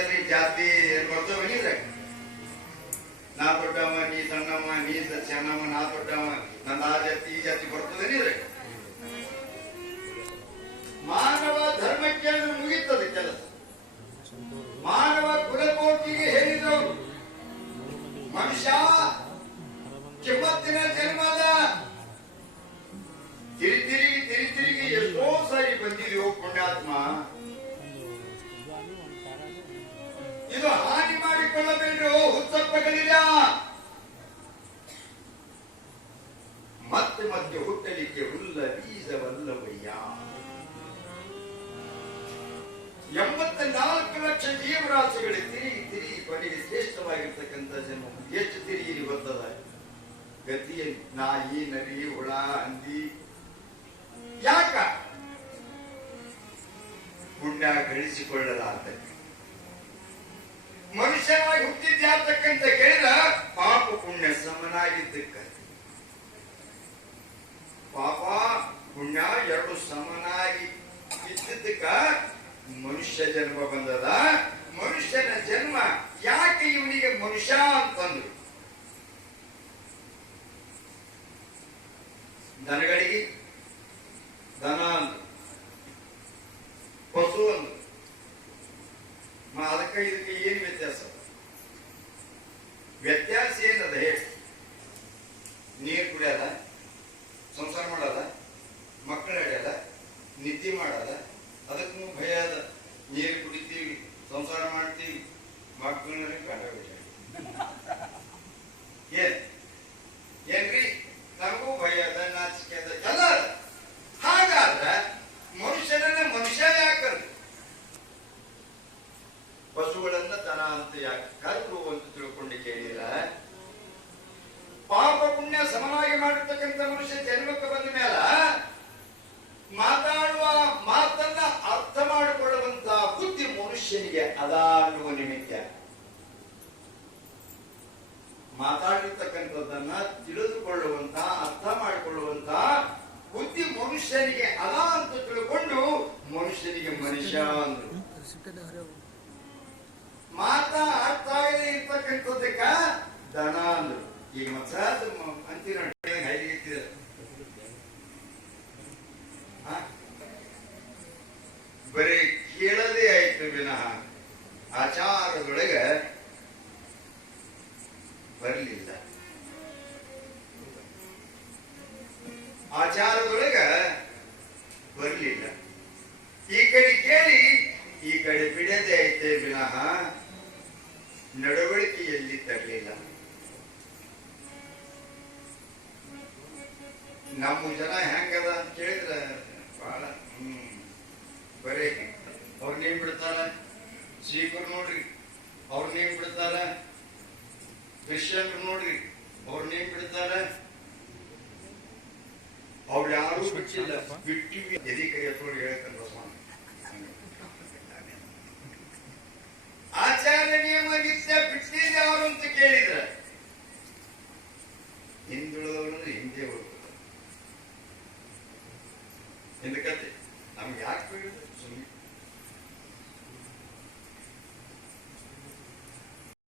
ಸಂಸಾರದಲ್ಲಿ ಜಾಸ್ತಿ ಬರ್ತವೆ ನೀವ್ರೆ ನಾ ದೊಡ್ಡಮ್ಮ ನೀ ಸಣ್ಣಮ್ಮ ನೀ ಸಣ್ಣಮ್ಮ ನಾ ದೊಡ್ಡಮ್ಮ ನನ್ನ ಆ ಜಾತಿ ಈ ಜಾತಿ ಬರ್ತದೆ ನೀವ್ರೆ ಮಾನವ ಧರ್ಮಕ್ಕೆ ಮುಗಿತದೆ ಕೆಲಸ. ಮಾನವ ಕುಲಕೋಟಿಗೆ ಹೇಳಿದ್ರು, ಮನುಷ್ಯ ಕಿಮ್ಮತ್ತಿನ ಜನ್ಮದ ತಿರುಗಿ ತಿರುಗಿ ಎಷ್ಟೋ ಸಾರಿ ಬಂದಿದೆಯೋ ಪುಣ್ಯಾತ್ಮ. ಇದು ಹಾನಿ ಮಾಡಿಕೊಳ್ಳಬೇಡ್ರಿ, ಓ ಹುಚ್ಚಪ್ಪಗಳಿಲ್ಲ. ಮತ್ತೆ ಮತ್ತೆ ಹುಟ್ಟಲಿಕ್ಕೆ ಹುಲ್ಲ ಬೀಜವಲ್ಲವಯ್ಯ. ಎಂಬತ್ತ ನಾಲ್ಕು ಲಕ್ಷ ಜೀವರಾಶಿಗಳು ತಿರುಗಿ ತಿರುಗಿ ಕೊನೆಗೆ ಶ್ರೇಷ್ಠವಾಗಿರ್ತಕ್ಕಂಥ ಜನ್ಮ. ಎಷ್ಟು ತಿರುಗಿ ಬರ್ತದ ಗತಿಯಲ್ಲಿ ನಾಯಿ ನರಿ ಹುಳ, ಹಂದಿ. ಯಾಕ? ಪುಣ್ಯ ಗಳಿಸಿಕೊಳ್ಳಲಾಗ್ತದೆ. ಮನುಷ್ಯನಾಗಿ ಹುಟ್ಟಿದ್ಯಾತಕ್ಕಂತ ಕೇಳಿದ ಪಾಪ ಪುಣ್ಯ ಸಮನಾಗಿದ್ದಕ್ಕ. ಪಾಪ ಪುಣ್ಯ ಎರಡು ಸಮನಾಗಿ ಇದ್ದಿದ್ದಕ್ಕ ಮನುಷ್ಯ ಜನ್ಮ ಬಂದದ. ಮನುಷ್ಯನ ಜನ್ಮ ಯಾಕೆ ಇವನಿಗೆ ಮನುಷ್ಯ ಅಂತಂದ್ರು? ದನಗಳಿಗೆ ದನ ಅಂದ್ರು, ಪಶು ಅಂದ್ರು ಪಶುಗಳನ್ನ ತನ ಅಂತ ಯಾಕೆ ಅಂತ ತಿಳ್ಕೊಂಡು ಕೇಳಿಲ್ಲ ಪಾಪ ಪುಣ್ಯ ಸಮನಾಗಿ ಮಾಡಿರ್ತಕ್ಕಂಥ ಮನುಷ್ಯ ಜನ್ಮಕ್ಕೆ ಬಂದ ಮೇಲ ಮಾತಾಡುವ ಮಾತನ್ನ ಅರ್ಥ ಮಾಡಿಕೊಳ್ಳುವಂತ ಬುದ್ಧಿ ಮನುಷ್ಯನಿಗೆ ಅದಾಗುವ ನಿಮಿತ್ತ. ಮಾತಾಡಿರ್ತಕ್ಕಂಥದ್ದನ್ನ ತಿಳಿದುಕೊಳ್ಳುವಂತ, ಅರ್ಥ ಮಾಡಿಕೊಳ್ಳುವಂತ ಬುದ್ಧಿ ಮನುಷ್ಯನಿಗೆ ಅಲ ಅಂತ ತಿಳ್ಕೊಂಡು ಮನುಷ್ಯನಿಗೆ ಮನುಷ್ಯ ಅಂದ್ರು. ಮಾತ ಅರ್ಥ ಆಗದೆ ಇರ್ತಕ್ಕಂಥದ್ದಕ್ಕ ದನ ಅಂದ್ರು. ಈಗ ಮತ್ತ ಅಂತೀರ ಹೈಲಿಗೆ? ಬರೀ ಕೇಳದೇ ಆಯ್ತು ವಿನಃ ಆಚಾರದೊಳಗೆ ಬರಲಿಲ್ಲ. ಆಚಾರದೊಳಗ ಬರಲಿಲ್ಲ ಈ ಕಡೆ ಕೇಳಿ ಈ ಕಡೆ ಬಿಡದೆ ಐತೆ ವಿನಃ ನಡವಳಿಕೆಯಲ್ಲಿ ತರಲಿಲ್ಲ. ನಮ್ಮ ಜನ ಹೆಂಗದ ಅಂತ ಹೇಳಿದ್ರೆ ಬಹಳ ಹ್ಮ್, ಬರೀ, ಅವ್ರ ನೇಮ್ ಬಿಡ್ತಾರ, ಸೀಕರ್ ನೋಡ್ರಿ, ಅವ್ರ ನೇಮ್ ಬಿಡ್ತಾರ, ಕ್ರಿಶ್ಚಿಯನ್ರು ನೋಡ್ರಿ, ಅವ್ರ ನೇಮ್ ಬಿಡ್ತಾರ. ಅವ್ರು ಯಾರು ಬಿಟ್ಟಿಲ್ಲ ಬಿಟ್ಟಿವಿ ಎದಿ ಕೈ ಹತ್ರ ಹೇಳ್ತಾನೆ ಬಸವಣ್ಣ ಆಚಾರ್ಯ ನಿಯಮ ನಿತ್ಯ ಬಿಟ್ಟಿದ್ದು ಯಾರು ಅಂತ ಕೇಳಿದ್ರ ಹಿಂದುಳಿದವರು ಹಿಂದೆ ಹೋಗ್ತಾರೆ. ಕತೆ. ನಮ್ಗೆ ಯಾಕೆ ಸುಮ್ಮನೆ